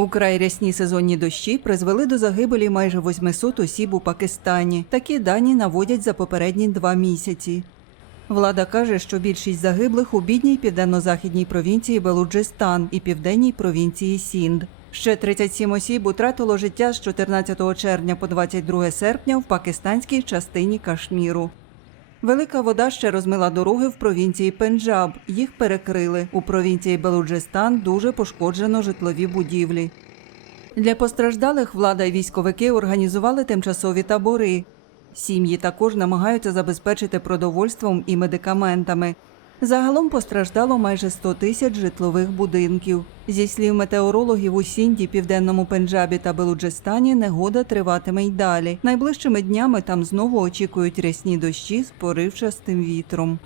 Украй рясні сезонні дощі призвели до загибелі майже 800 осіб у Пакистані. Такі дані наводять за попередні два місяці. Влада каже, що більшість загиблих у бідній південно-західній провінції Белуджистан і південній провінції Сінд. Ще 37 осіб утратило життя з 14 червня по 22 серпня в пакистанській частині Кашміру. Велика вода ще розмила дороги в провінції Пенджаб. Їх перекрили. У провінції Белуджистан дуже пошкоджено житлові будівлі. Для постраждалих влада і військовики організували тимчасові табори. Сім'ї також намагаються забезпечити продовольством і медикаментами. Загалом постраждало майже 100 тисяч житлових будинків. Зі слів метеорологів у Сінді, південному Пенджабі та Белуджистані негода триватиме й далі. Найближчими днями там знову очікують рясні дощі з поривчастим вітром.